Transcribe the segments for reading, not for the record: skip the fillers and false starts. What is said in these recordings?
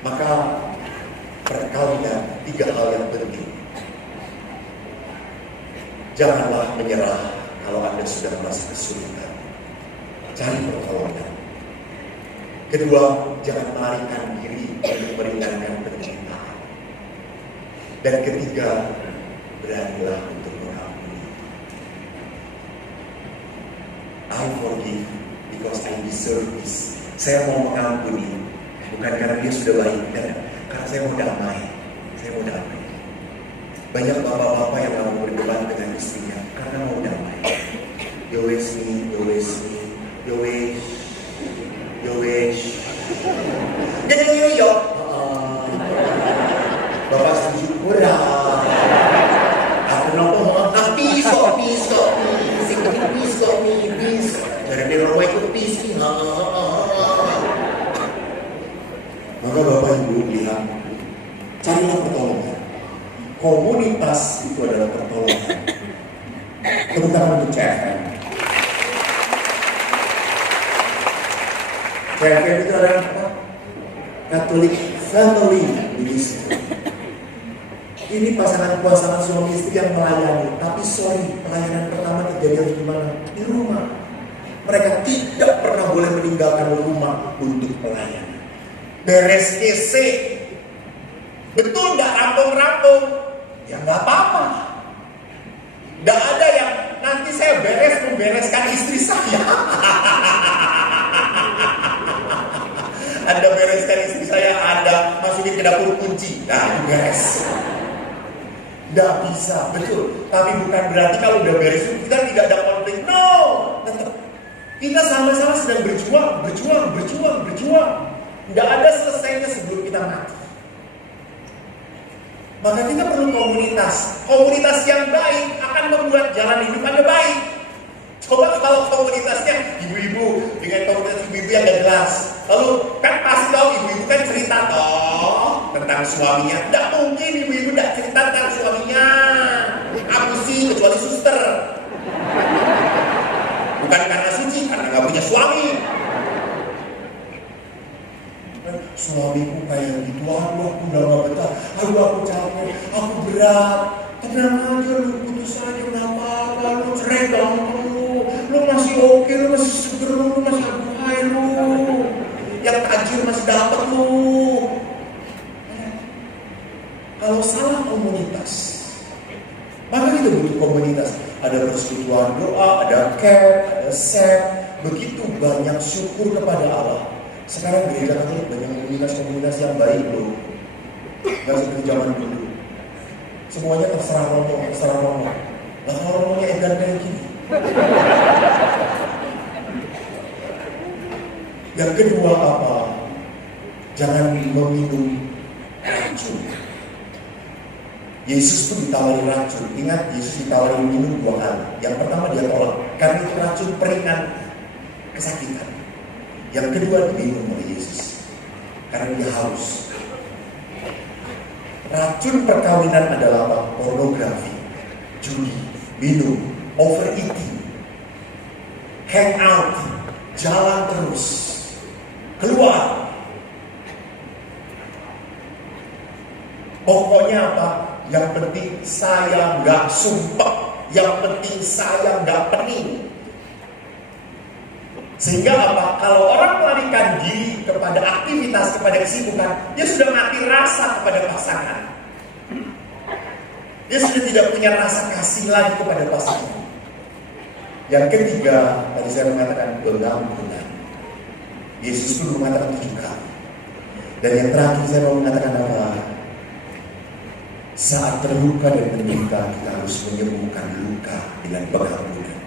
Maka perkawinan 3 hal yang penting. Janganlah menyerah kalau Anda sudah merasa kesulitan. Cari pertolongan. Kedua, jangan melarikan diri untuk meringankan penderitaan. Dan ketiga, beranilah untuk mengampuni. I forgive because I deserve this. Saya mau mengampuni, bukan karena dia sudah baik, karena saya mau damai. Saya mau damai. Banyak bapak-bapak yang mau berdebat dengan istrinya karena mau damai. You wish me, you wish me, you wish, you wish. Jadi yo, bapak setuju kurang. Aku nopo, pisau. Dari dia orang itu pisau. Maka bapak ibu bilang, carilah pertolongan. Komunitas itu adalah pertolongan. Tepuk tangan untuk CFM. CFM itu adalah apa? Catholic Family Ministry. Ini pasangan suami istri yang melayani. Tapi pelayanan pertama terjadi di mana? Di rumah. Mereka tidak pernah boleh meninggalkan rumah untuk pelayanan. Beres KC. Betul nggak rampung-rampung? Ya nggak apa-apa. Nggak ada yang nanti saya membereskan istri saya. Anda bereskan istri saya, Anda masukin ke dapur kunci. Nah, itu beres. Nggak bisa, betul. Tapi bukan berarti kalau udah beres kita tidak ada konflik. No, tetap. Kita sama-sama sedang berjuang. Nggak ada selesainya sebelum kita mati. Maka kita perlu komunitas. Komunitas yang baik akan membuat jalan hidup Anda baik. Coba kalau komunitasnya ibu-ibu dengan komunitas ibu-ibu yang gak jelas. Lalu kan pasti tahu ibu-ibu kan cerita tentang suaminya. Tidak mungkin ibu-ibu tidak cerita tentang suaminya. Aku sih kecuali suster. Bukan karena suci, karena gak punya suami. Suamiku kayak gitu, aku udah gak betah, aku capek, aku berat. Tenang aja lu, putus aja, gak apa-apa, lu cerai gampang lu masih oke, lu masih seger, lu masih abuhay lu. Yang tajir masih dapat lu. Kalau salah komunitas, maka kita butuh komunitas. Ada persekutuan doa, ada camp, ada set. Begitu banyak syukur kepada Allah. Sekarang gereja Katolik banyak komunitas-komunitas yang baik loh. Gak seperti zaman dulu. Semuanya terserah romo. Lah kalau romonya edan kayak gini. Yang kedua apa? Jangan meminum racun. Yesus pun ditawari racun. Ingat, Yesus ditawari minum 2 kali. Yang pertama dia tolak. Karena itu racun peringan kesakitan. Yang kedua diminum oleh Yesus karena dia haus. Racun perkawinan adalah apa? Pornografi, judi, minum, overeating, hang out, jalan terus, keluar. Pokoknya apa? Yang penting saya nggak sumpah, yang penting saya nggak pening. Sehingga apa? Kalau orang melarikan diri kepada aktivitas, kepada kesibukan, dia sudah mati rasa kepada pasangan. Dia sudah tidak punya rasa kasih lagi kepada pasangan. Yang ketiga, tadi saya mengatakan pengampunan. Yesus pun mengatakan 7 kali. Dan yang terakhir saya mau mengatakan apa? Saat terluka dan menderita, kita harus menyembuhkan luka dengan pengampunan.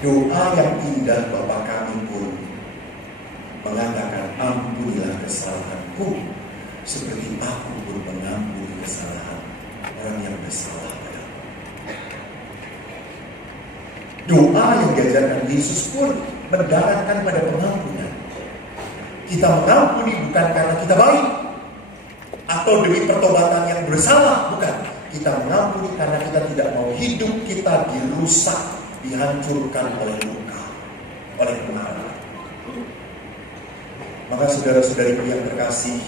Doa yang indah Bapa kami pun mengatakan, ampunilah kesalahanku seperti aku pun mengampuni kesalahan orang yang bersalah padaku. Doa yang diajarkan Yesus pun mendaratkan pada pengampunan. Kita mengampuni bukan karena kita baik atau demi pertobatan yang bersalah, bukan. Kita mengampuni karena kita tidak mau hidup kita dirusak, dihancurkan oleh luka, oleh kemarahan. Maka saudara-saudariku yang terkasih,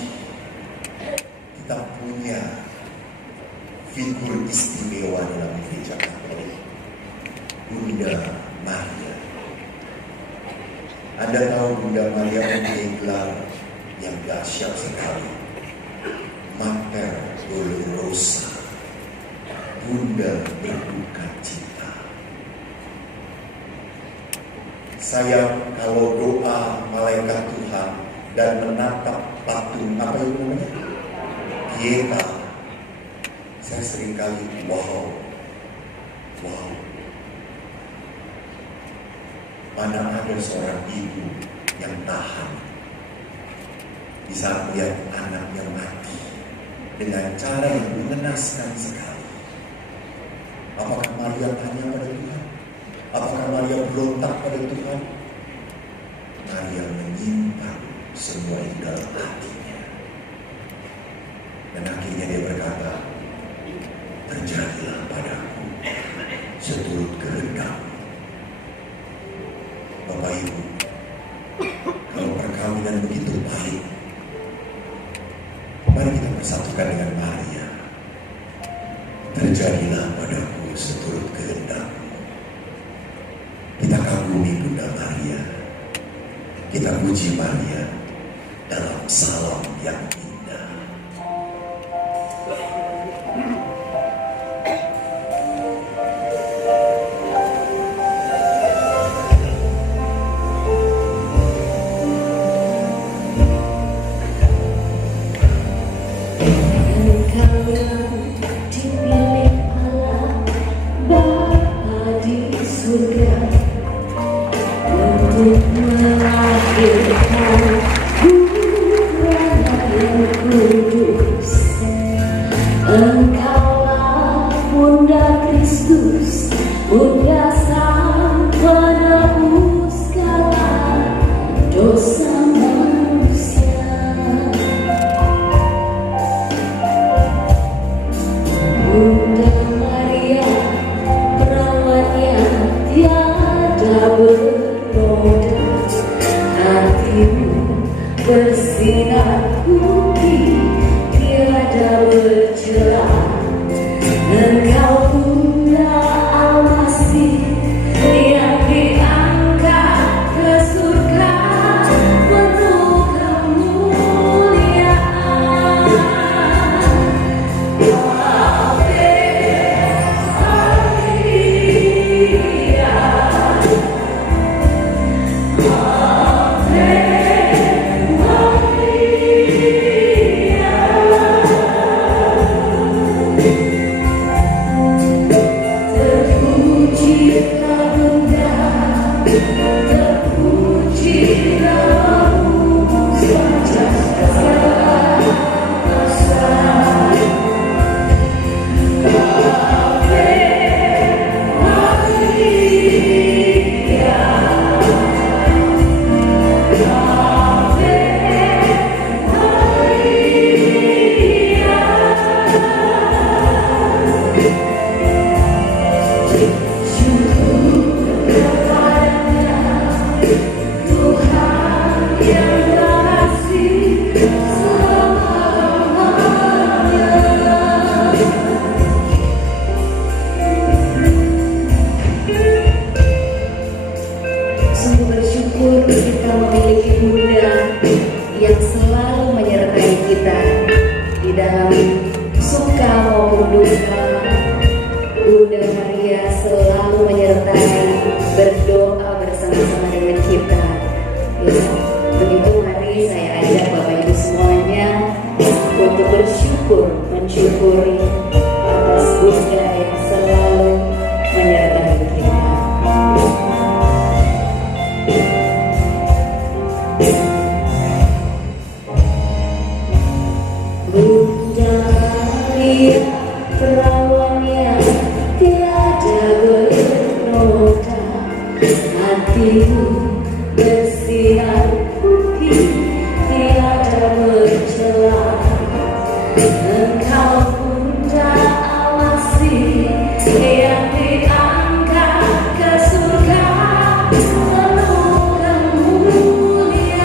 kita punya figur istimewa dalam gereja Katolik, Bunda Maria. Anda tahu Bunda Maria mempunyai gelar yang dahsyat sekali, Mater Dolorosa, Bunda berduka cita. Saya kalau doa malaikat Tuhan dan menatap patung apa itu namanya? Pieta. Saya seringkali wow. Mana ada seorang ibu yang tahan di saat melihat anaknya mati dengan cara yang mengenaskan sekali. Apakah Maria tanya pada Tuhan? Apakah Maria berontak pada Tuhan? Maria menyimpan semua di dalam hatinya. Dan akhirnya dia berkata, terjadilah padaku seturut kehendakmu. Bapak Ibu, kalau perkawinan begitu baik, mari kita bersatukan dengan Maria. Terjadilah padaku seturut kehendakmu. Kita kagumi Bunda Maria. Kita puji Maria dalam salam yang indah. Engkaulah Bunda Kristus, Bunda Sang Penebus segala dosa manusia. Bunda Maria, perawan yang tiada bernoda, hatimu bersinar putih, tiada bercelah. Engkau Bunda Al-Masih yang diangkat ke surga penuh kemuliaan. Ave Maria, Ave terpujilah Bunda, terpujilah sepanjang segala masa. Ave Maria, Ave Tuhan yang kasih selamanya. Sungguh bersyukur kita memiliki Bunda yang selalu menyertai kita di dalam suka maupun duka. Bunda Maria selalu menyertai, berdoa bersama-sama dengan kita. Ya, begitu mari saya ajak Bapak Ibu semuanya untuk bersyukur, mensyukuri atas Bunda yang selalu menyertai kita. Bunda Maria, perawan yang tiada bernoda, hatimu bersinar putih, tiada bercelah. Engkau Bunda Al-Masih yang diangkat ke surga penuh kemuliaan.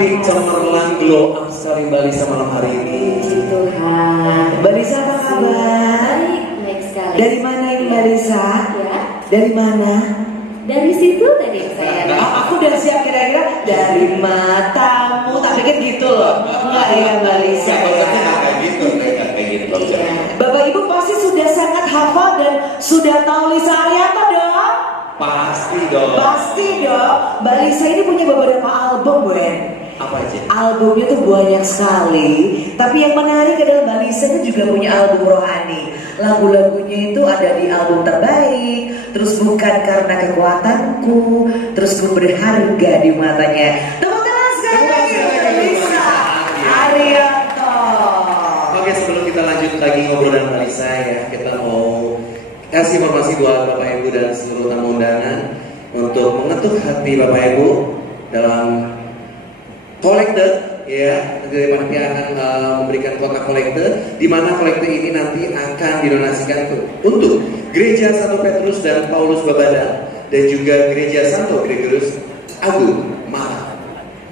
cantik, cemerlang, glow up sekali Mbak Lisa malam hari ini. Puji Tuhan. Mbak Lisa apa kabar? Baik sekali. Dari mana ini Mbak Lisa? Ya, Dari mana? dari situ tadi saya. Aku udah siap kira-kira dari matamu, tak pikir gitu loh. Enggak ya Mbak Lisa ya. Kayak gitu, kayak gitu. Iya. Bapak Ibu pasti sudah sangat hafal dan sudah tahu Lisa Arianto dong? Pasti dong. Pasti dong. Mbak Lisa ini punya beberapa album, Wen. Apa aja? Albumnya tuh banyak sekali. Tapi yang menarik adalah Mbak Lisa itu juga punya album rohani. Lagu-lagunya itu ada di album terbaik. Terus bukan karena kekuatanku. Terus ku berharga di matanya. Tepuk tangan sekali lagi untuk Lisa Arianto. Oke, sebelum kita lanjut lagi ngobrol dengan Mbak Lisa ya, kita mau kasih informasi buat Bapak Ibu dan seluruh tamu undangan untuk mengetuk hati Bapak Ibu dalam kolektor ya. Dari panitia akan memberikan kotak kolektor, di mana kolektor ini nanti akan didonasikan untuk Gereja Santo Petrus dan Paulus Babada dan juga Gereja Santo Gregorius Agung Malang.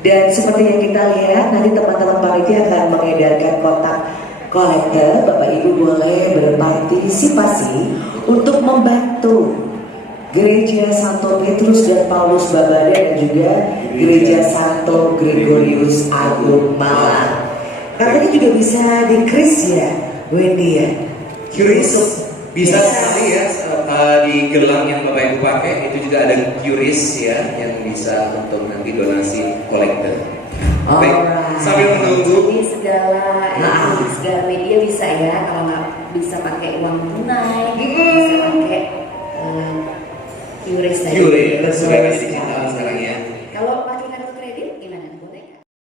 Dan seperti yang kita lihat, nanti teman-teman panitia akan mengedarkan kotak kolektor. Bapak Ibu boleh berpartisipasi untuk membantu Gereja Santo Petrus dan Paulus Babada dan juga Gereja Santo Gregorius Agung Malang. Katanya juga bisa di-kris ya, Wendy ya? QRIS bisa nanti ya di gelang yang Bapak Ibu pakai itu juga ada QRIS ya yang bisa untuk nanti donasi kolektor. Baik, sambil menunggu. Jadi segala media bisa ya, kalau nggak bisa pakai uang tunai, bisa pakai QRIS tadi. QRIS sebagai digital.